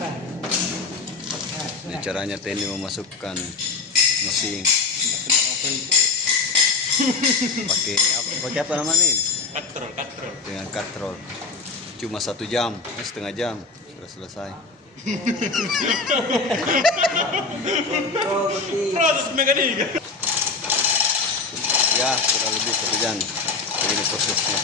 Ini caranya Teni memasukkan mesin. Pakai apa namanya ini? Katrol. Dengan katrol. Cuma 1 jam, setengah jam sudah selesai. Proses mekanika. Ya, kurang lebih 1 jam. Ini prosesnya.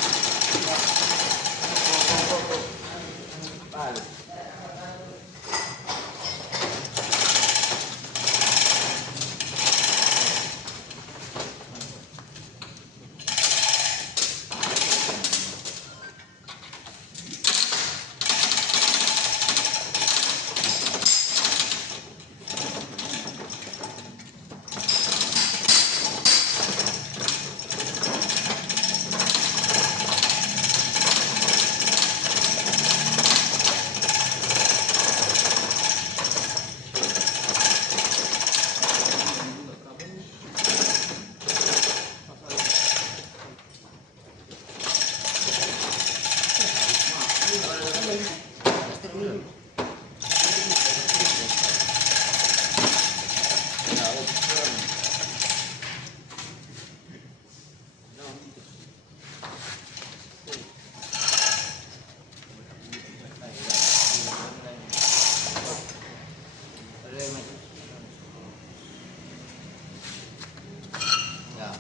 Ya,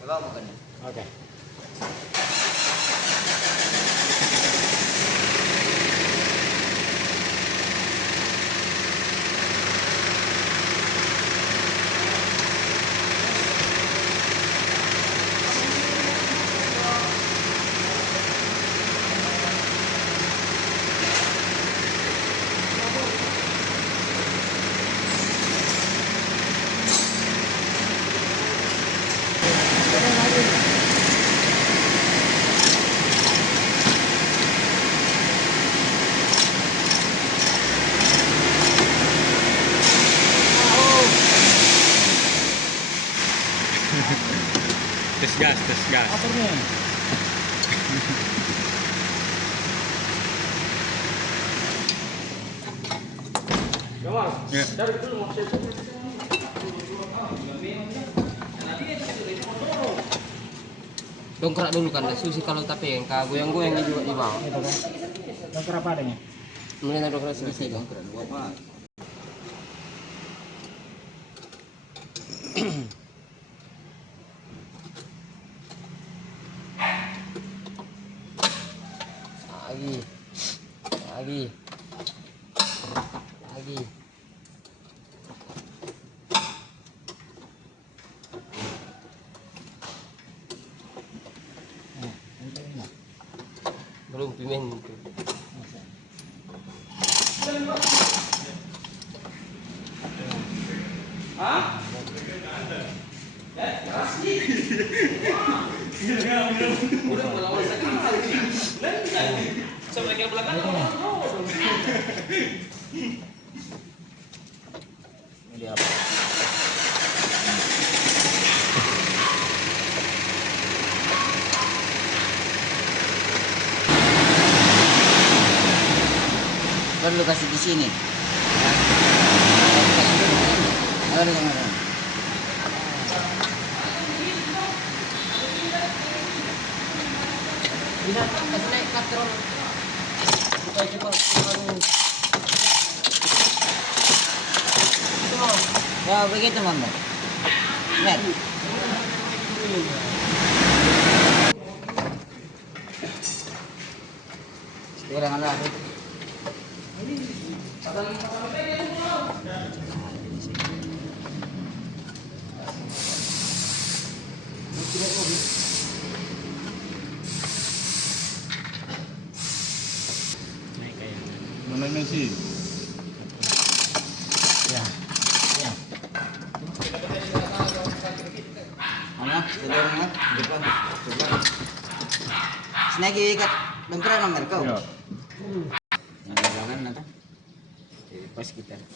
coba makan. Oke. Tes gas. Aturnya. Ya. Dongkrak dulu kan, susi kalau tapi yang goyang-goyangnya juga di bawah. Itu kan. Dongkrak apa adanya? Kemudian ada dongkrak susi dong. Lagi. Belum pimen itu. Ini apa? Perlu kasih di sini. Ada kamera. Bisa kasih naik katrol. Supaya cepat. Ya begitu Mama. Net. Sekarang ada. Mana sih? Ya. Ya. Mana? Sudah ingat? Depan. Snagi ikat dongkrak nomor kau. Ya. Yang dagangan nanti. Pas kita.